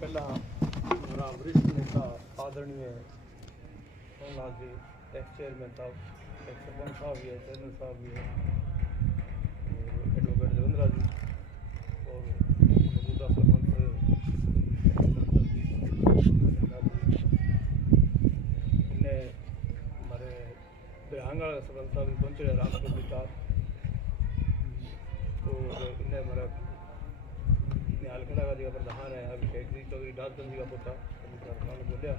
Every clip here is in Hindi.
पहला हमारा वरिष्ठ नेता आदरणीय सोमनाथ जी, एक्स चेयरमैन साहब, एक्स सरपंच साहब भी है, चेयरमैन साहब भी है, और एडवोकेट देवेंद्रा जी और मौजूदा सरपंच इन्हें हमारे बिहांगा सरपंच साहब भी पहुँचे रामपुर विकास, और इन्हें हमारा निहालखंडा का जी का प्रधान है अभिषेक जी चौधरी डालचंद जी का पोता बोलिया,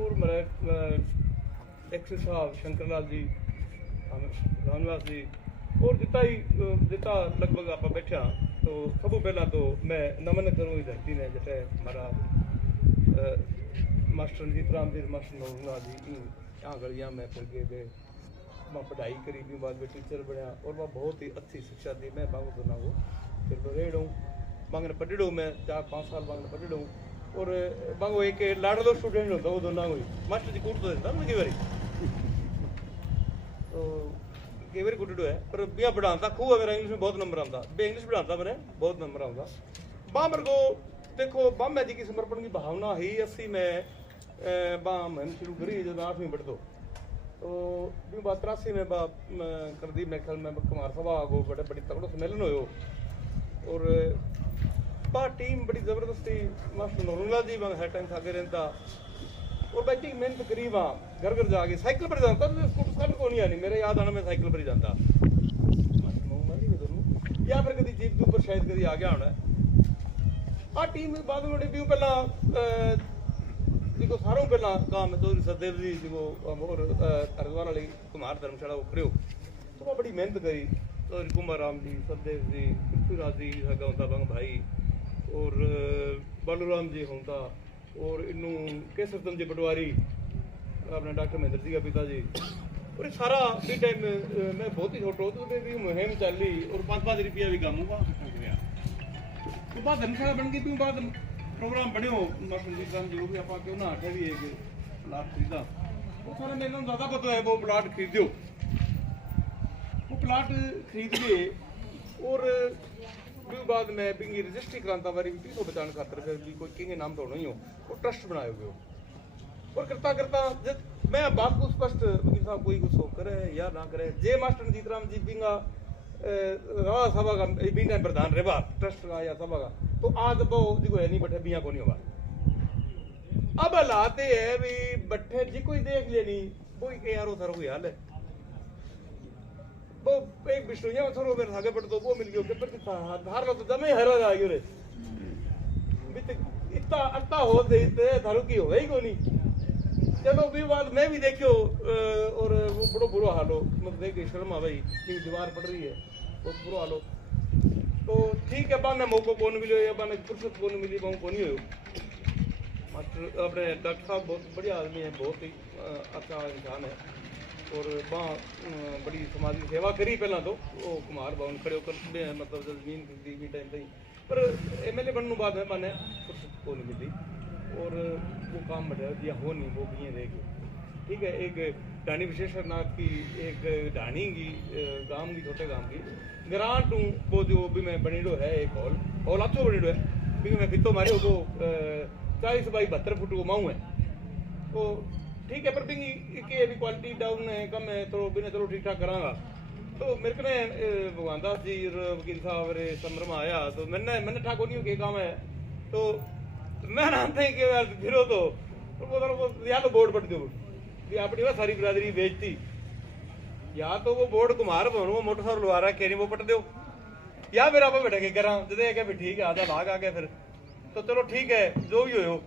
और मेरा एक्स साहब शंकरलाल जी, रामनिवास जी, और जितना लगभग आप बैठा तो सब पहला तो मैं नमन करूँ इस धरती ने जैसे हमारा मास्टर रणजीत राम जी, मास्टर नौरुल्ला जी यहाँ गलियाँ में फिर गए मैं पढ़ाई करी भी बाद में टीचर बनया, और वह बहुत ही अच्छी शिक्षा दी। मैं बांगो दोना वो फिर तो रेड़ हूँ बांगने पढ़ी हूँ, मैं 4-5 साल बांगने पढ़ी हूँ, और बांगो एक लाडलो स्टूडेंट होता वो दोनों हुई मास्टर जी कूट तो देता ना कई बारी, तो कई बारी कुटिडो है पर बिया पढ़ाता खूब है, मेरा इंग्लिश में बहुत नंबर आता, बे इंग्लिश पढ़ाता मैंने बहुत नंबर आता। बामर को देखो बाम्या जी की समर्पण की भावना ही 80 में बाम हम शुरू करी जब 8वीं पढ़ दो, तो 83 में करदीप मेरे ख्याल में कुमार सभा को बड़े बड़ी तगड़ो सम्मेलन हो, और बा टीम बड़ी ज़बरदस्ती मास्टर नौरुल्ला जी हर टाइम आगे रहता, और बैठी मेहनत करी वहाँ घर घर जाके साइकिल पर जाता, स्कूटर को नहीं आनी मेरे याद आना मैं साइकिल पर ही जाता या फिर कभी जीप के ऊपर शायद कभी आ गया होना। आ टीम बाद में भी पहला जो सारों पहला काम है तो सदेव जी जो और हरिद्वार वाली कुमार धर्मशाला उपरियो तो वह बड़ी मेहनत करी, तो कुमार राम जी, सदेव जी, पृथ्वीराज जी होता बंग भाई, और बालूराम जी होता, और इनू केसर चंद जी पटवारी अपने डॉक्टर महेंद्र जी का पिताजी, और ये सारा भी टाइम मैं बहुत ही छोटा तो भी मुहिम चली, और 5-5 रुपया भी काम हुआ तो बाद धर्मशाला बन गई भी बाद प्रोग्राम बने हो मास्टर जी राम जी भी आप क्यों ना हटे भी है कि प्लाट खरीदा, वो सारे मेरे ज़्यादा पता है वो प्लाट खरीदो, वो प्लाट खरीद के और भी बाद में बिंगी रजिस्ट्री कराता वारी भी तो बचाने खातर फिर भी कोई किंग नाम तो नहीं हो वो ट्रस्ट बनाए हुए हो, और करता करता जब मैं बात को स्पष्ट वकील साहब कोई कुछ हो करे या ना करे जे मास्टर रणजीत राम जी बिंगा सभा का बिंगा प्रधान रेबा ट्रस्ट का या सभा का, तो आज वो देखो है नहीं बैठे बिया को नहीं होगा, अब लाते है भी बैठे जी कोई देख ले नहीं वो यार वो कोई हाल है वो एक विष्णुया थोड़ा मेरे आगे बढ़ तो वो मिल गया पेपर कितना हार लो तो दमे हरा आ गयो रे इतना अट्टा हो दे थारू की हो गई को नहीं, चलो भी बात मैं भी देखियो और वो बड़ो बुरा हाल हो मतलब देख के शर्मा भाई कि दीवार पड़ रही है बहुत बुरा हाल हो, तो ठीक है बाने मौको कौन मिलो या बाने फुर्सत कौन मिली बहु कौन ही हो। मास्टर अपने डॉक्टर साहब बहुत बढ़िया आदमी है, बहुत ही अच्छा इंसान है, और वहाँ बड़ी समाज की सेवा करी पहला तो वो कुमार भवन खड़े होकर मतलब जमीन खरीदी भी टाइम तक, पर MLA बनने बाद में मैंने फुर्सत को नहीं मिली, और वो काम बढ़ा दिया हो नहीं वो भी देख ठीक है। एक ढाणी विशेषनाथ की एक ढाणी की गांव की छोटे गांव की ग्रांट हूँ वो जो भी मैं बनीडो है एक हॉल अच्छो बनीडो है भी मैं फिर तो मारे वो 40 बाई 72 फुट वो माऊँ है तो ठीक है, पर भी की अभी क्वालिटी डाउन है कम है तो बिना चलो ठीक ठाक करांगा, तो मेरे को भगवान दास जी वकील साहब रे संभ्रमा आया तो मैंने ठाक नहीं हो के काम है, तो मैं नामते हैं कि यार फिरो तो वो या तो बोर्ड पट दो भी अपनी वह सारी बिरादरी बेचती, या तो वो बोर्ड कुमार भवन वो मोटरसाइकिल लगा रहा है वो पट दो, या फिर आप बैठे के करा जदे क्या भी ठीक है आधा लाग आ गया फिर तो चलो ठीक है जो भी हो।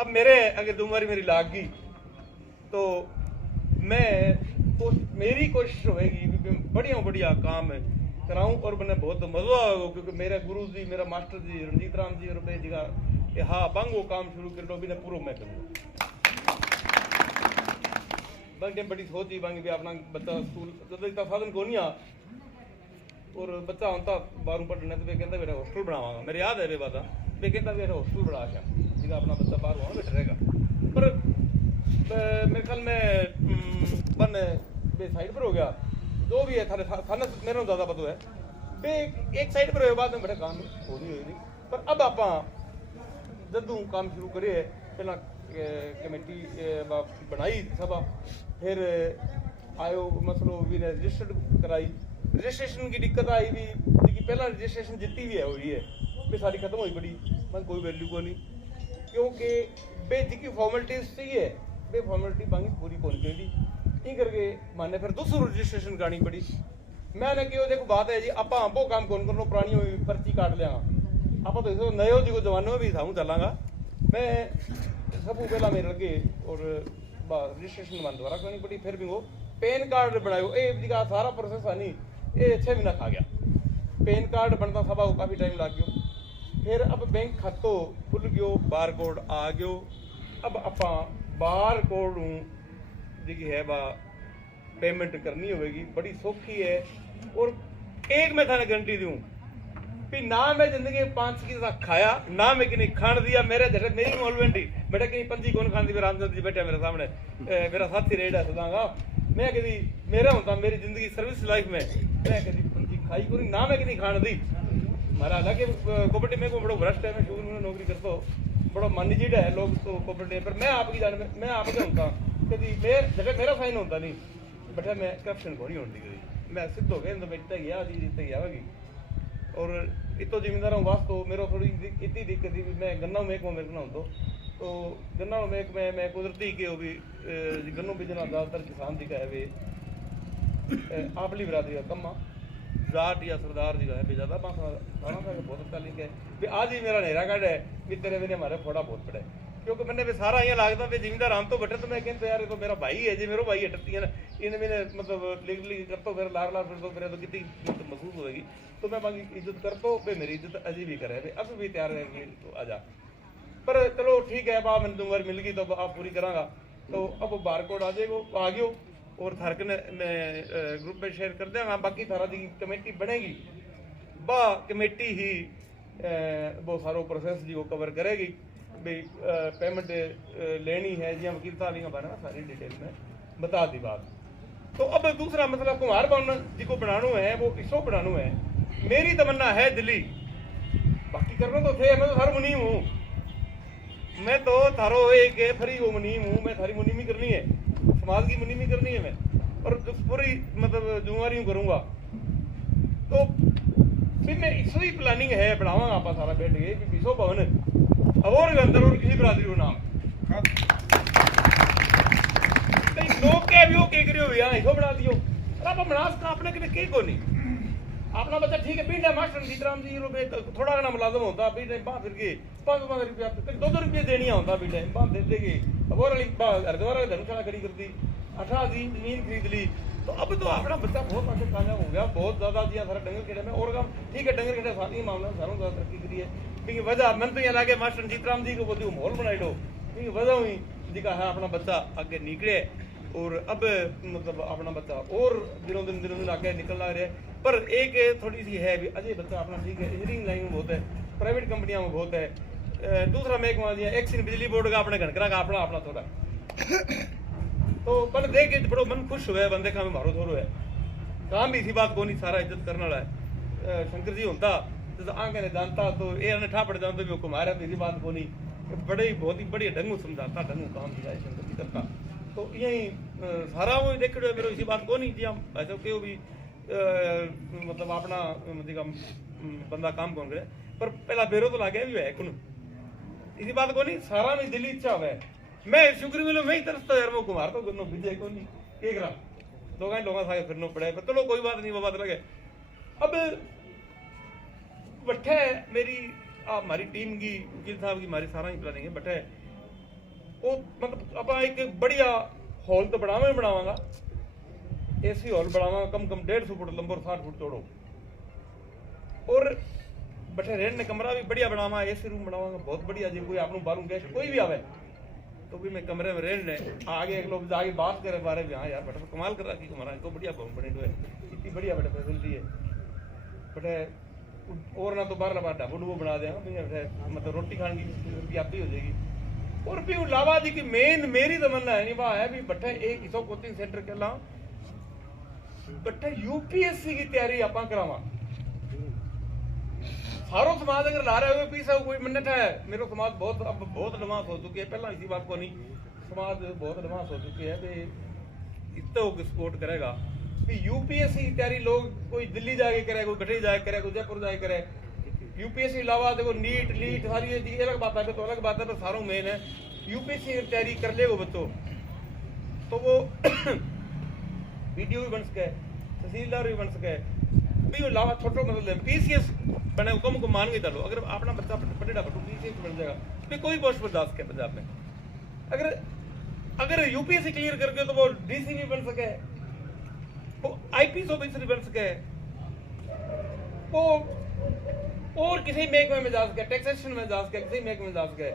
अब मेरे अगर दुमवारी मेरी लाग गई तो मैं मेरी कोशिश होगी बढ़िया बढ़िया काम कराऊं, और मैंने बहुत मजा आएगा क्योंकि मेरा गुरु जी मेरा मास्टर जी रणजीत राम जी रुपये जी का हाँ बंग वो काम शुरू कर लो भी पूरा मैं करूँगा बंग बड़ी सोची बंग भी अपना बच्चा स्कूल जब इतना साधन को नहीं आ और बच्चा होता 12 पढ़ने तो वे कहता मेरा हॉस्टल बनावागा, मेरे याद है वे बात वे कहता मेरा हॉस्टल बना क्या जिसका अपना बच्चा 12 हुआ बैठा रहेगा, पर मेरे ख्याल में बन साइड पर हो गया जो भी है थाने मेरे ज़्यादा पता है बे एक साइड पर बाद में बड़े काम हो नहीं, पर अब आप जदों काम शुरू करे पहला कमेटी बनाई सभा फिर आयो मसलो भी ने रजिस्टर्ड कराई रजिस्ट्रेशन की दिक्कत आई भी जी पहला रजिस्ट्रेशन जितनी भी है हुई है भी सारी खत्म हुई पड़ी मैं कोई वैल्यू को नहीं क्योंकि बे जी फॉर्मेलिटीज चाहिए बे फॉर्मेलिटी मांगी पूरी कौन करी ये करके माने फिर दूसरी रजिस्ट्रेशन करानी पड़ी मैंने क्यों देखो बात है जी आप वो काम कौन करना पुरानी हुई पर्ची काट लिया आप तो इस नए जी को जमाने में भी सामू चलांगा मैं सब पहला मेरे लगे और रजिस्ट्रेशन मान दोबारा करनी पड़ी फिर भी वो पैन कार्ड बनायो ये सारा प्रोसेस है नहीं ये 6 महीना खा गया पैन कार्ड बनता सभा को काफ़ी टाइम लग गयो फिर अब बैंक खातो खुल गयो बार कोड आ गयो अब आप बार कोड जी है बा पेमेंट करनी होगी बड़ी सौखी है और एक मैं थाने गारंटी दूँ भी ना मैं जिंदगी 5 की खाया ना मैं कि खान दिया मेरे जैसे मेरी इन्वॉल्वमेंट ही बेटा कहीं पंजी कौन खान दी रामचंद्र जी बैठे मेरे सामने मेरा साथी रेड है सदांगा मैं कभी मेरा होता मेरी जिंदगी सर्विस लाइफ में मैं कभी पंजी खाई को ना मैं कि खान दी हमारा हालांकि कोऑपरेटिव में को बड़ा भ्रष्ट है मैं शुरू में नौकरी करता हूँ बड़ा मान्यजीड है लोग तो कोऑपरेटिव पर मैं आपकी जान में मैं आपके होता कभी जैसे मेरा साइन होता नहीं बेटा मैं करप्शन को नहीं होती कभी मैं सिद्ध हो गया तो बेचता गया जी जीतते गया होगी और इतो जिम्मेदार हूँ वास्तव तो मेरा थोड़ी इतनी दिक्कत थी मैं गन्ना महकमा मेरे ना हो तो गन्ना महकमे मैं कुदरती के भी गन्नों बेचना ज़्यादातर किसान जी का है वे आपली बिरादरी का कम जाट या सरदार जी का है ज़्यादा खाना का बहुत अच्छा लिंक है भी आज ही मेरा नेहरा कार्ड है भी तेरे भी हमारे फोड़ा बहुत पड़ा है क्योंकि मैंने भी सारा ये लगता भी जिम्मेदार हम तो बैठे तो मैं कहते यार ये तो मेरा भाई है जी मेरा भाई हटती है ना इन्हें मैंने मतलब लिख करता फिर लार लार फिर तो कितनी महसूस होगी तो मैं बाकी इज्जत करता हूँ फिर मेरी इज्जत अजी भी करे अब भी तैयार है तो आ जा पर चलो ठीक है अब मैंने उम्र मिल गई तो आप पूरी करांगा तो अब बार कोड आ जाएगा आ गयो और थारक ने मैं ग्रुप में शेयर कर देंगे बाकी थारा दी कमेटी बनेगी बा कमेटी ही वो सारो प्रोसेस जी वो कवर करेगी भी पेमेंट लेनी है जी वकील साहब ही हमारे ना सारी डिटेल में बता दी बात तो अब दूसरा मसला कुमार भवन जी को बनाना है वो इसो बनाना है मेरी तमन्ना है दिल्ली बाकी करना तो थे मैं तो हर मुनीम हूँ मैं तो थारो एक फ्री वो मुनीम हूँ मैं थारी मुनीमी करनी है समाज की मुनीमी करनी है मैं और पूरी मतलब जिम्मेवारी करूँगा तो फिर मैं इसो ही प्लानिंग है बनावांगा आप सारा बैठ के कि विशो भवन और अंदर और किसी बरादरी को नाम लोग क्या भी हो के करियो यहाँ इसो बना दियो आप बनास का अपने के के को नहीं अपना बच्चा ठीक है पिंड है मास्टर सीताराम जी रुपये थोड़ा घना मुलाजम होता भी टाइम बाहर फिर के 500 रुपया 200 रुपये देनिया होता भी टाइम बाहर दे देगी अब और हरिद्वार धर्मशाला खड़ी कर दी 18 दिन जमीन खरीद ली तो अब तो अपना बच्चा बहुत आगे कामयाब हो गया बहुत ज्यादा दिया सारा डंगर खेड़े में और काम ठीक है डंगर खेड़े साथ ही मामला सारों ज्यादा तरक्की करी है क्योंकि वजह मन तो ये लगे मास्टर सीताराम जी को बोलती माहौल बनाई दो क्योंकि वजह हुई जी का है अपना बच्चा आगे निकले और अब मतलब अपना बच्चा और दिनों दिन आगे निकल रहा है पर एक थोड़ी सी है भी अजय बच्चा अपना ठीक है इंजीनियरिंग लाइन में बहुत है प्राइवेट कंपनियों में बहुत है दूसरा महकमा दिया एक्सिन बिजली बोर्ड का अपने घनकरा का अपना अपना थोड़ा तो पर देख के बड़ो मन खुश हुआ है बंदे का मारो थोड़ो है काम भी इसी बात को नहीं सारा इज्जत करने वाला है शंकर जी होता तो आगे ने जानता तो ये ठा पड़ जाता भी कुमार है तो इसी बात को नहीं बड़े ही बहुत ही बढ़िया ढंग समझाता ढंग काम दिखाए शंकर जी करता तो यही सारा वो देख रहे मेरे इसी बात को नहीं जी हम ऐसा क्यों भी मतलब अपना बंदा काम कौन करे पर पहला बेरो तो लागे भी है कुन इसी बात को नहीं सारा में दिल्ली इच्छा है मैं शुक्र मिलो मैं ही तरसता यार मैं कुमार तो गुनो विजय को नहीं के करा लोग सारे फिरनो पड़े पर चलो कोई बात नहीं वो बात लगे अब बैठे मेरी हमारी टीम की वकील साहब की हमारी सारा ही प्लानिंग है बैठे वो मतलब आप एक बढ़िया हॉल तो बनावांगा एसी हॉल बनावांगा कम 150 फुट लंबा और 60 फुट चौड़ो और बैठे रहने कमरा भी बढ़िया बनावा एसी रूम बनावांगा बहुत बढ़िया जी कोई आप बाहरों गेस्ट कोई भी आवे तो भी मैं कमरे में रहने आगे एक लोग जाके बात करे बारे में हाँ यार बेटा कमाल कर रखी हमारा इनको बढ़िया भवन बने हुए इतनी बढ़िया बेटा फैसिलिटी है बेटे और ना तो बाहर लगा ढाबू डूबो बना देंगे मतलब रोटी खाने की फैसिलिटी आप ही हो जाएगी और भी लावा जी की मेन मेरी तमन्ना है नहीं वह है भी बट्ठे एक इसो कोचिंग सेंटर के ला बट्ठे यूपीएससी की तैयारी आप करावा सारो समाज अगर ला रहे हो पीछे कोई मिनट है मेरे समाज बहुत अब बहुत एडवांस हो चुकी है पहला इसी बात को नहीं समाज बहुत एडवांस हो चुकी है भी इतना सपोर्ट करेगा कि यूपीएससी की तैयारी लोग कोई दिल्ली जाके करे कोई कटरी जाके करे कोई जयपुर जाके करे यूपीएससी अलावा देखो नीट लीट सारी ये चीज अलग बात है तो अलग बात है पर सारों मेन है यूपीएससी की तैयारी कर ले वो बच्चों तो वो वीडियो भी बन सके तहसीलदार भी बन सके भी अलावा छोटो मतलब पीसीएस बने हुक्म को मान के चलो अगर अपना बच्चा पढ़ेगा बटू पीसीएस बन जाएगा फिर कोई पोस्ट बर्दाश्त है पंजाब में अगर यूपीएससी क्लियर करके तो वो डीसी भी बन सके वो आईपीएस ऑफिसर बन सके वो और किसी महकमे में जा सके टैक्सेशन में जा सके किसी महकमे में जा सके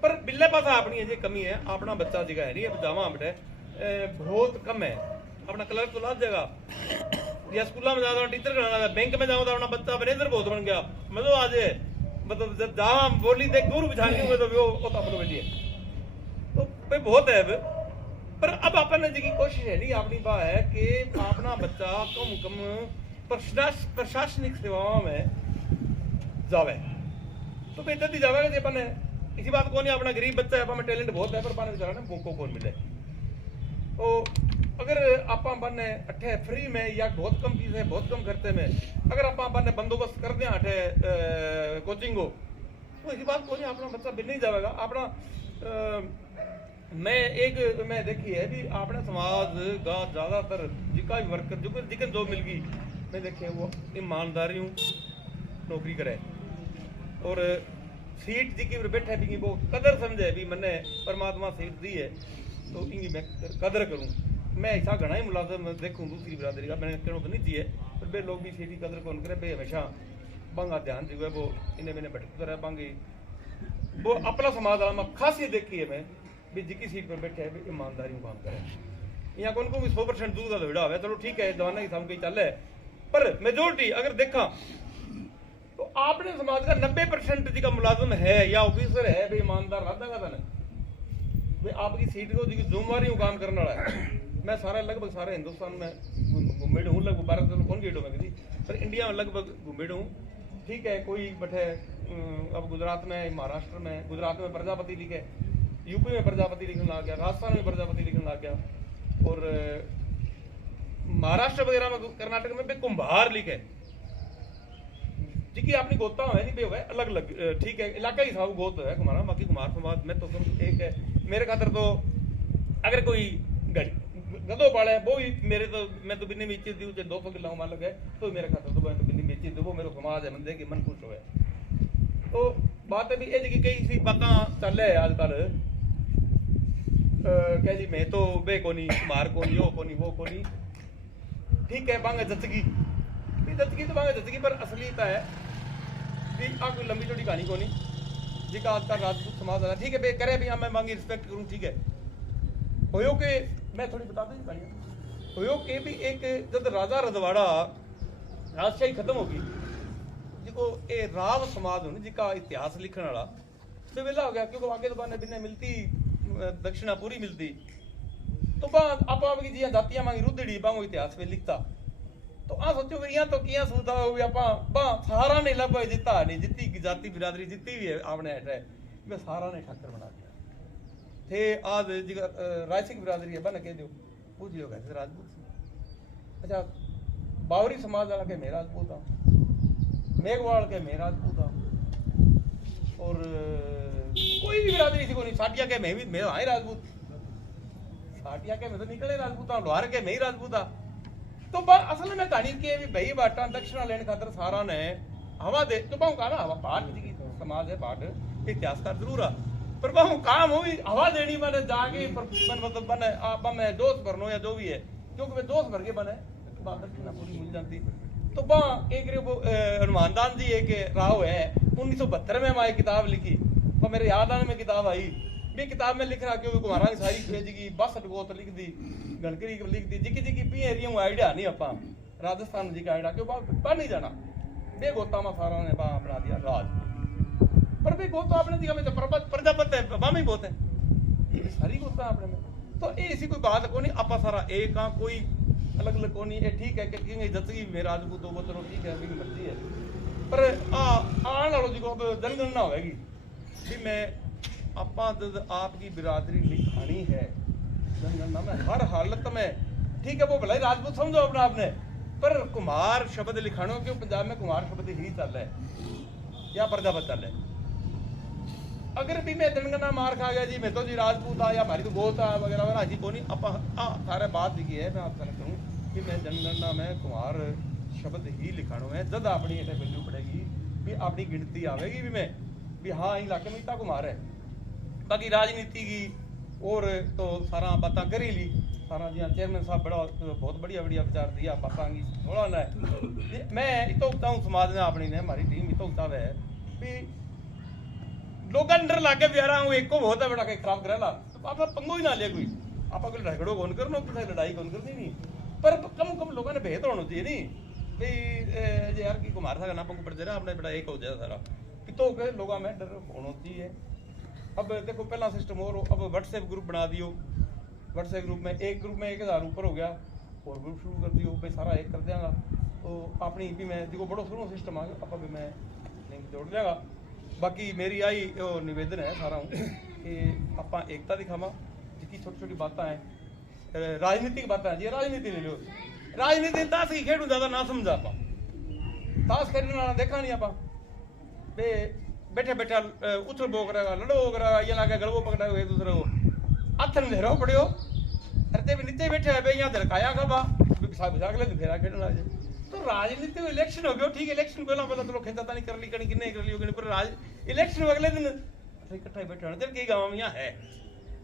पर बिल्ले पास अपनी ये कमी है अपना बच्चा जगह है नहीं है जावा बेटे बहुत कम है अपना क्लर्क तो ला जाएगा या स्कूल में जाता टीचर कराना बैंक में जाऊँ तो अपना बच्चा मैनेजर बहुत बन गया मतलब आज मतलब जब जहाँ बोली देख दूर बिछा हुए तो वो अपने बैठिए तो भाई बहुत है पर अब अपन जी की कोशिश है नहीं अपनी बात है कि अपना बच्चा कम कम प्रशासनिक सेवाओं में जावे तो बेहतर ही जावेगा जी अपन इसी बात को नहीं अपना गरीब बच्चा है अपन में टैलेंट बहुत है पर पाने बेचारा ना मौको कौन मिले तो अगर आप बने अठे फ्री में या बहुत कम फीस है बहुत कम खर्चे में अगर आप बने बंदोबस्त कर दें अठे कोचिंग को तो इसी बात को नहीं अपना बच्चा बिल नहीं जाएगा अपना मैं देखी है भी अपने समाज का ज्यादातर जिका भी वर्कर जो जिकन जो मिल गई मैं देखे वो ईमानदारी नौकरी करे और सीट जी की बैठे भी वो कदर समझे भी मैंने परमात्मा सीट दी है तो इनकी मैं कदर करूँ मैं ऐसा घना ही मुलाजम देखूँ दूसरी बिरादरी का मैंने कहना तो नहीं चाहिए पर बे लोग भी सीधी कदर कौन करे बे हमेशा बांगा ध्यान जो है वो इन्हें मैंने भटकता रहा बांगी वो अपना समाज आला खासियत देखी है मैं भी जिकी सीट पर बैठे है ईमानदारी काम करे यहाँ कौन को भी 100% दूध का भिड़ा हुआ चलो ठीक है दवाना की सामने चल है पर मेजोरिटी अगर देखा तो आपने समाज का 90% जी का मुलाजम है या ऑफिसर है भाई ईमानदार रहता का भाई आपकी सीट को जी जुम्मेवारी काम करने वाला है मैं सारा लगभग सारे हिंदुस्तान में घूमे हूँ लगभग भारत में कौन गेटों में किसी पर इंडिया में लगभग घूमे हूँ ठीक है कोई बैठे अब गुजरात में महाराष्ट्र में गुजरात में प्रजापति लिखे यूपी में प्रजापति लिखने लग गया राजस्थान में प्रजापति लिखने लग गया और महाराष्ट्र वगैरह में कर्नाटक में भी कुंभार लिखे जी की अपनी गोता है नहीं बे अलग अलग ठीक है इलाका ही साहब गोत है कुमारा बाकी कुमार समाज में तो एक है मेरे खातर तो अगर कोई गधो पाले वो भी मेरे तो मैं तो बिन्नी में चीज दी 200 किलो मान लगे तो मेरे खातर तो मैं तो बिन्नी में चीज वो मेरे समाज है बंदे की मन खुश हो तो बात है भी ये जी कई सी बात चल है आजकल कह जी मैं तो बे कोनी कुमार कोनी यो कोनी वो कोनी ठीक है बांगे जचगी तो बांगे जचगी पर असलियत है कि आ कोई लंबी चौड़ी कहानी कोनी जी का आजकल राजपूत समाज है ठीक है बे करे भी मैं मांगी रिस्पेक्ट करूँ ठीक है होयो के मैं थोड़ी बता दूँ कहानी होयो के भी एक जब राजा रजवाड़ा राजशाही खत्म होगी जिको ये राव समाज होने जिका इतिहास लिखने वाला तो वेला हो गया क्योंकि आगे तो बिना मिलती दक्षिणा पूरी मिलती तो आप आपकी जी जातियां मांगी रुदड़ी बांगो इतिहास पे लिखता तो आ सोचो यहाँ तो किया सोचता हो आप सारा ने लग जिता नहीं जितनी जाति बिरादरी जितनी भी है आपने है मैं सारा ने ठाकर बना दिया थे आज राजसी की बिरादरी है बन कह दो पूछ लो कैसे राजपूत अच्छा बावरी समाज वाला के मैं राजपूत हूँ मेघवाड़ के मैं राजपूत हूँ और कोई भी बिरादरी थी कोई साटिया के मैं भी मैं हाँ राजपूत साटिया के मैं तो निकले राजपूत हूँ लोहार के मैं ही राजपूत था तो असल में कहानी के भी भाई बाटा दक्षिणा लेने खातर सारा ने हवा दे तो बहु कहा ना हवा पाठ जी समाज है पाठ इतिहासकार जरूर है पर बहु काम हो हवा देनी मैंने जाके मतलब बने मैं दोस्त भरनो या जो भी है क्योंकि मैं दोस्त भर के बने बात दक्षिणा पूरी मिल जाती तो एक हनुमान दास जी एक राव है 1972 में हमारी किताब लिखी तो मेरे याद आने में किताब आई भी किताब में लिख रहा क्योंकि कुमारा की सारी भेज की बस अटगोत लिख दी गणकरी लिख दी जिकी पी एरिया आइडिया नहीं अपा राजस्थान जी का आइडिया क्यों पा नहीं जाना बे गोता में सारा ने बना दिया राज पर भी गोता अपने दिया में प्रजापत है बामी बहुत है सारी गोता अपने में तो ऐसी कोई बात को नहीं आपा सारा एक कोई अलग अलग को नहीं ठीक है कि जतगी में राजपूत हो वो चलो ठीक है मेरी मर्जी है पर आने वालों जी को जनगणना होगी भी मैं ਆਪਾਂ आपकी बिरादरी लिखानी है जनगणना में हर हालत में, ठीक है वो भला ही राजपूत समझो अपना आपने, पर कुमार शब्द लिखानो क्यों पंजाब में कुमार शब्द ही चल रहा है या प्रजापत चल रहा है। अगर भी मैं जनगणना मार खा गया जी मैं तो जी राजपूत आ या हमारी तो गोत आ वगैरह वगैरह जी को नहीं आप सारे बात लिखी है। मैं आपसे कहूँ कि मैं जनगणना में कुमार शब्द ही लिखानो है, जब अपनी वैल्यू पड़ेगी भी अपनी गिनती आवेगी भी मैं भी हाँ इलाके में इतना कुमार है। बाकी राजनीति की और तो सारा बातें कर ही ली सारा जी चेयरमैन साहब बड़ा बहुत बढ़िया बढ़िया विचार दिया बातें की थोड़ा ना है। मैं इतो उगता हूँ समाज ने अपनी ने हमारी टीम इतो उगता है भी लोग डर लागे प्यारा हूँ एक को बहुत है बड़ा कहीं खराब करेला तो आप पंगो ही ना लिया कोई आप कोई झगड़ो कौन करना किसी लड़ाई कौन करनी नहीं, पर कम कम लोगों ने बेहतर होना चाहिए नहीं भाई यार की कुमार था ना पंगो पड़ जाए अपने बड़ा एक हो जाए सारा तो लोगों में डर होना चाहिए। अब देखो पहला सिस्टम और अब व्हाट्सएप ग्रुप बना दियो, व्हाट्सएप ग्रुप में एक 1000 ऊपर हो गया और ग्रुप शुरू कर दियो भाई सारा एक कर देंगे तो अपनी भी मैं जो बड़ो शुरू सिस्टम आ गया आप भी मैं लिंक जोड़ लेगा। बाकी मेरी आई निवेदन है सारा हूँ कि आप एकता दिखावा जितनी छोटी छोटी बातें हैं राजनीतिक बातें जी राजनीति ले लो राजनीति ताश की खेड ज़्यादा ना समझा आप ताश खेलने वाला देखा नहीं आप बैठे बैठा उछल बोक रहेगा लड़ो करेगा ये लाके गलबो पकड़ा हुए दूसरे को अथन घेरो पड़ियो अरे भी नीचे बैठे है यहाँ धड़काया खबा बिछा के फेरा खेलने लगे तो राजनीति में इलेक्शन हो गया ठीक है इलेक्शन पहला पता चलो खेता नहीं कर ली कहीं किन्ने कर ली पर इलेक्शन अगले दिन इकट्ठा बैठे होना चल कई गाँव में यहाँ है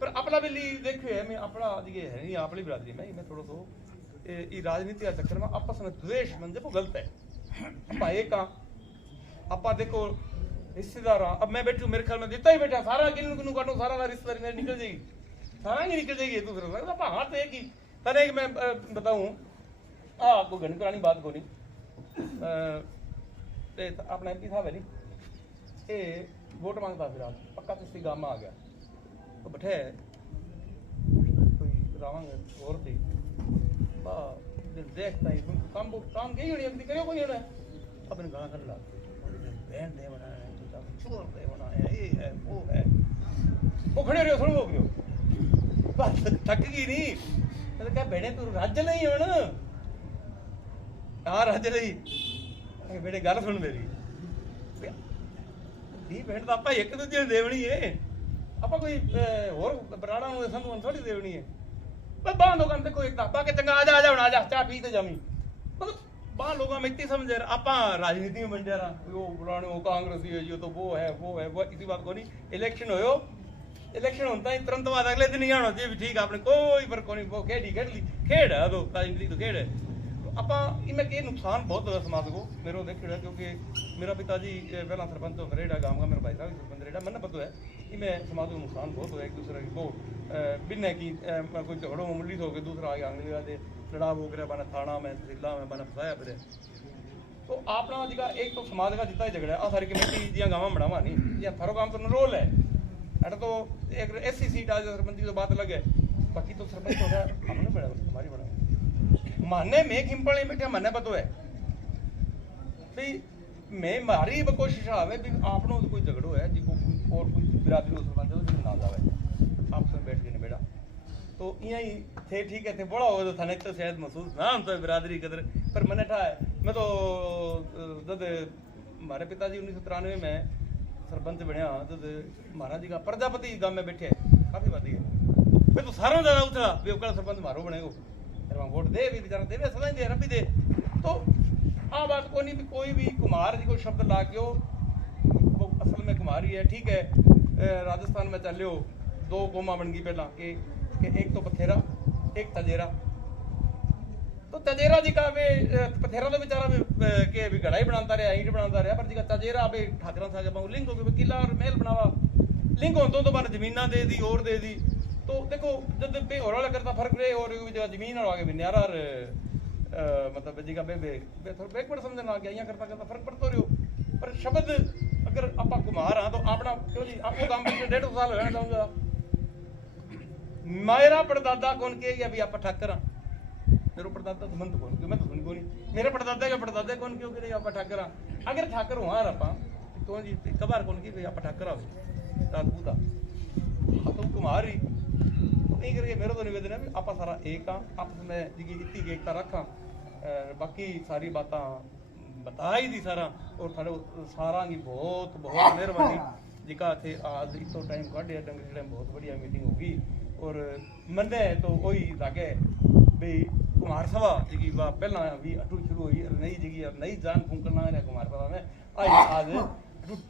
पर अपना भी ली देखियो है मैं अपना ये है नहीं अपनी बिरादरी में मैं थोड़ा तो ये राजनीति का चक्कर में आपस में द्वेष मन वो गलत है। अपा एक आप देखो रिश्तेदार अब मैं बैठू मेरे ख्याल में जितना ही बैठा सारा गिन काटू सारा रिश्तेदारी मेरी निकल जाएगी सारा ही निकल जाएगी एक दूसरे से आप हाथ एक ही तरह एक मैं बताऊँ आपको घनी पुरानी बात को नहीं अपना एमपी साहब है नहीं ये वोट मांगता फिर आज पक्का किसी गाँव में आ गया तो बैठे कोई रावांगे और थी देखता ही काम कही होनी अपनी करियो कोई होना अपने गाना कर ला बहन दे बना है चोर दे बना है ये है वो खड़े रहो सुनो क्यों बस थक गई नहीं तो क्या बहने तू राज्य नहीं हो ना हाँ राज्य नहीं बेटे गल सुन मेरी धी बहन तो आप एक दूजे देवनी है आप कोई होर बराड़ा संत थोड़ी देवनी है बाहर लोगों देखो एक बाकी चंगा आ जा चाह पी तो जमी मतलब बाहर लोगों में इतनी समझ आप राजनीति में बन जा रहा वो पुराने वो कांग्रेसी है जो तो वो है वो इसी बात को नहीं इलेक्शन हो इलेक्शन होता ही तुरंत बाद अगले दिन ही आना चाहिए ठीक है आपने कोई फर्क नहीं वो खेड ली खेड है तो राजनीति तो खेड है आप इनमें के नुकसान बहुत होगा समाज को मेरे देखिए क्योंकि मेरा पिताजी पहला सरपंच तो रेडा गाँव का मेरा भाई साहब सरपंच रेडा मैंने पता है इनमें समाज को नुकसान बहुत हुआ एक दूसरे को बिन्ने की कोई झगड़ों में मुल्ली हो गए दूसरा आगे आंगली लगा लड़ाव हो गया बना थाना में तहसीला में बना फसाया फिर तो अपना जगह एक तो समाज का जितना ही झगड़ा आ सारी कमेटी दिया गाँव में बढ़ावा नहीं या थारो काम तो रोल है अरे तो एक ऐसी सीट आज सरपंच की तो बात अलग है बाकी तो सरपंच हो गया हमने बड़ा हमारी बड़ा माने में खिंपल नहीं बैठे मने पता है भाई मैं मारी कोशिश आवे भी आपनो कोई झगड़ो है जी को और कोई बिरादरी सरपंच है ना जावे आपस में बैठ के नहीं बैठा तो यही थे ठीक है थे बड़ा हो तो थाने तो शायद महसूस ना हम तो बिरादरी कदर पर मैंने ठा है मैं तो जब हमारे पिताजी 1993 में सरपंच बनया जब महाराज जी का प्रजापति गांव में बैठे काफी बात है मैं तो सारा ज्यादा उठा भी सरपंच मारो बनेगो वोट दे भी बेचारा दे समझ दे रबी दे तो आ बात को नहीं भी कोई भी कुमार जी को शब्द ला के वो असल में कुमार ही है ठीक है। राजस्थान में चलो 2 कौमा बन गई पहला कि एक तो पथेरा एक तजेरा तो तजेरा जी का वे पथेरा तो बेचारा के भी घड़ा ही बनाता रहा ईंट बनाता रहा पर जी का तजेरा भी ठाकरा साहब लिंक हो गए किला और महल बनावा लिंक हो तो बार जमीना दे दी और दे दी तो देखो जब पे और वाला करता फर्क रहे और जमीन और आगे भी न्यारा मतलब जी का बैकवर्ड समझना आ गया यहाँ करता करता फर्क पड़ता रहो पर शब्द अगर आप कुमार हाँ तो अपना क्यों जी आपको काम करके 150 साल होना चाहूंगा मेरा परदादा कौन के या भी आप ठाकर हाँ मेरा परदादा तो मन तो कौन मैं तो सुन को नहीं मेरे पड़दादे कौन क्यों कि आप ठाकर अगर ठाकर हुआ आप तो जी कबार कौन की भाई आप ठाकर आओ राजपूत तो कुमार ही तो नहीं करके मेरा तो निवेदन है आप सारा एक आपस में जी इतनी एकता रखा बाकी सारी बात बता ही दी सारा और थारे सारा की बहुत बहुत मेहरबानी जिका थे आज इतो टाइम काढ़िया डंगर छड़े बहुत बढ़िया मीटिंग होगी और मने तो वही लागे भाई कुमार सभा जी पहला भी अटू शुरू हुई नई जगह नई जान फूंकना है कुमार सभा में आज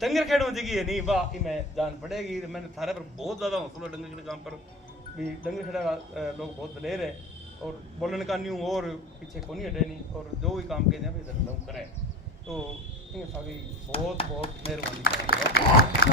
डंगर खेड़ों जगह है नहीं वाह मैं जान पड़ेगी मैंने थारे पर बहुत ज्यादा हौसला डंगर खेड़े काम पर भी डंगर खेड़ा लोग बहुत दलेर है और बोलने का न्यू और पीछे को नहीं हटे नहीं और जो भी काम कहते हैं भाई लोग करें तो सारी बहुत बहुत मेहरबानी